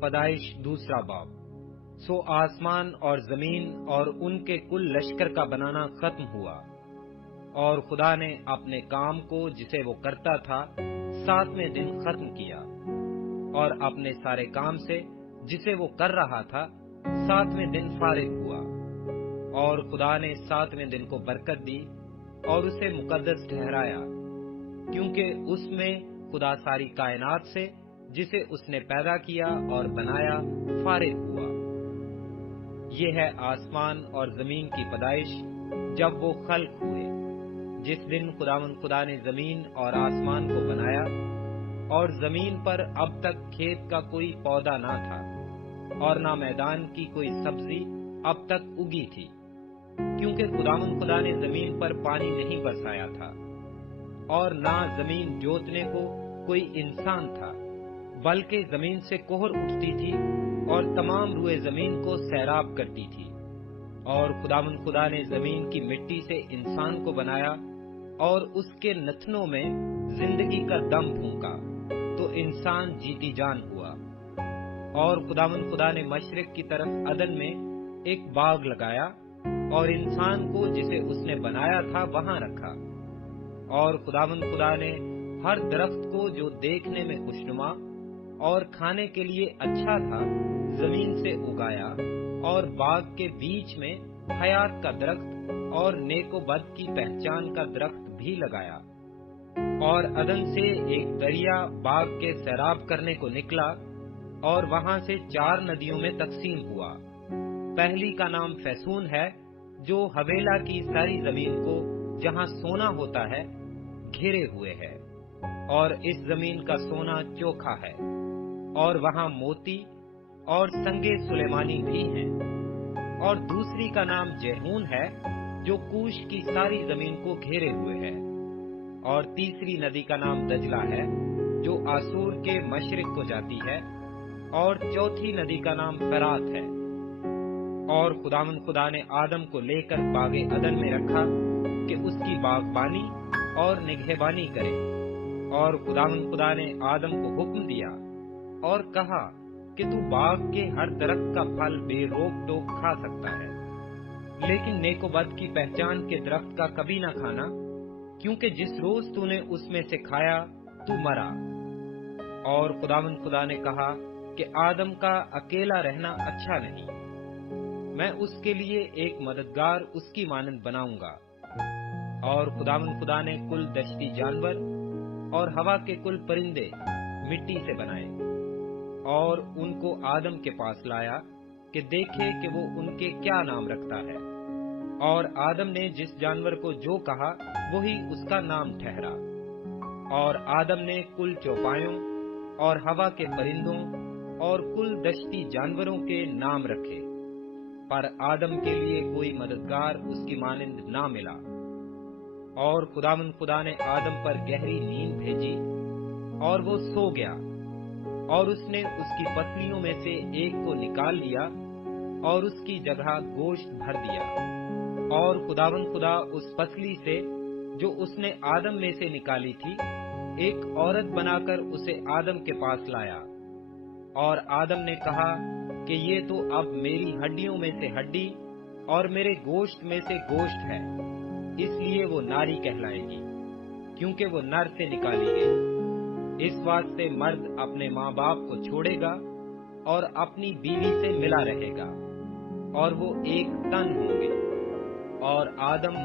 پیدائش دوسرا باب۔ سو آسمان اور زمین اور ان کے کل لشکر کا بنانا ختم ہوا، اور خدا نے اپنے کام کو جسے وہ کرتا تھا 7ویں دن ختم کیا، اور اپنے سارے کام سے جسے وہ کر رہا تھا 7ویں دن فارغ ہوا۔ اور خدا نے 7ویں دن کو برکت دی اور اسے مقدس ٹھہرایا، کیونکہ اس میں خدا ساری کائنات سے جسے اس نے پیدا کیا اور بنایا فارغ ہوا۔ یہ ہے آسمان اور زمین کی پیدائش جب وہ خلق ہوئے، جس دن خدا نے زمین اور آسمان کو بنایا، اور زمین پر اب تک کھیت کا کوئی پودا نہ تھا، اور نہ میدان کی کوئی سبزی اب تک اگی تھی، کیونکہ خدا نے زمین پر پانی نہیں برسایا تھا، اور نہ زمین جوتنے کو کوئی انسان تھا، بلکہ زمین سے کوہر اٹھتی تھی اور تمام روئے زمین کو سیراب کرتی تھی۔ اور خدا نے زمین کی مٹی سے انسان کو بنایا اور اس کے نتنوں میں زندگی کا دم پھونکا، تو انسان جیتی جان ہوا۔ اور خدا نے مشرق کی طرف عدن میں ایک باغ لگایا اور انسان کو جسے اس نے بنایا تھا وہاں رکھا۔ اور خدا نے ہر درخت کو جو دیکھنے میں خوشنما اور کھانے کے لیے اچھا تھا زمین سے اگایا، اور باغ کے بیچ میں حیات کا درخت اور نیک و بد کی پہچان کا درخت بھی لگایا۔ اور عدن سے ایک دریا باغ کے سیراب کرنے کو نکلا، اور وہاں سے 4 ندیوں میں تقسیم ہوا۔ پہلی کا نام فیسون ہے، جو حویلا کی ساری زمین کو جہاں سونا ہوتا ہے گھیرے ہوئے ہے، اور اس زمین کا سونا چوکھا ہے، اور وہاں موتی اور سنگے سلیمانی بھی ہیں۔ اور دوسری کا نام جہون ہے، جو کوش کی ساری زمین کو گھیرے ہوئے ہے۔ اور تیسری ندی کا نام دجلہ ہے، جو آسور کے مشرق کو جاتی ہے۔ اور چوتھی ندی کا نام فرات ہے۔ اور خدا نے آدم کو لے کر باغ عدن میں رکھا کہ اس کی باغبانی اور نگہبانی کرے۔ اور خدا نے آدم کو حکم دیا اور کہا کہ تو باغ کے ہر درخت کا پھل بے روک ٹوک کھا سکتا ہے، لیکن نیک و بد کی پہچان کے درخت کا کبھی نہ کھانا، کیونکہ جس روز تو نے اس میں سے کھایا تو مرا۔ اور خدا نے کہا کہ آدم کا اکیلا رہنا اچھا نہیں، میں اس کے لیے ایک مددگار اس کی مانند بناؤں گا۔ اور خدا نے کل دشتی جانور اور ہوا کے کل پرندے مٹی سے بنائے، اور ان کو آدم کے پاس لایا کہ دیکھے کہ وہ ان کے کیا نام رکھتا ہے۔ اور آدم نے جس جانور کو جو کہا وہی اس کا نام ٹھہرا۔ اور آدم نے کل چوپایوں اور ہوا کے پرندوں اور کل دشتی جانوروں کے نام رکھے، پر آدم کے لیے کوئی مددگار اس کی مانند نہ ملا۔ اور خدا نے آدم پر گہری نیند بھیجی، اور وہ سو گیا، اور اس نے اس کی پسلیوں میں سے ایک کو نکال لیا اور اس کی جگہ گوشت بھر دیا۔ اور خدا اس پسلی سے جو اس نے آدم میں سے نکالی تھی ایک عورت بنا کر اسے آدم کے پاس لایا۔ اور آدم نے کہا کہ یہ تو اب میری ہڈیوں میں سے ہڈی اور میرے گوشت میں سے گوشت ہے، اس لیے وہ ناری کہلائے گی، کیونکہ وہ نر سے نکالی گئی۔ اس واسطے مرد اپنے ماں باپ کو چھوڑے گا اور اپنی بیوی سے ملا رہے گا، اور وہ ایک تن ہوں گے۔ اور آدم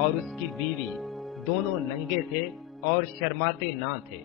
اور اس کی بیوی دونوں ننگے تھے اور شرماتے نہ تھے۔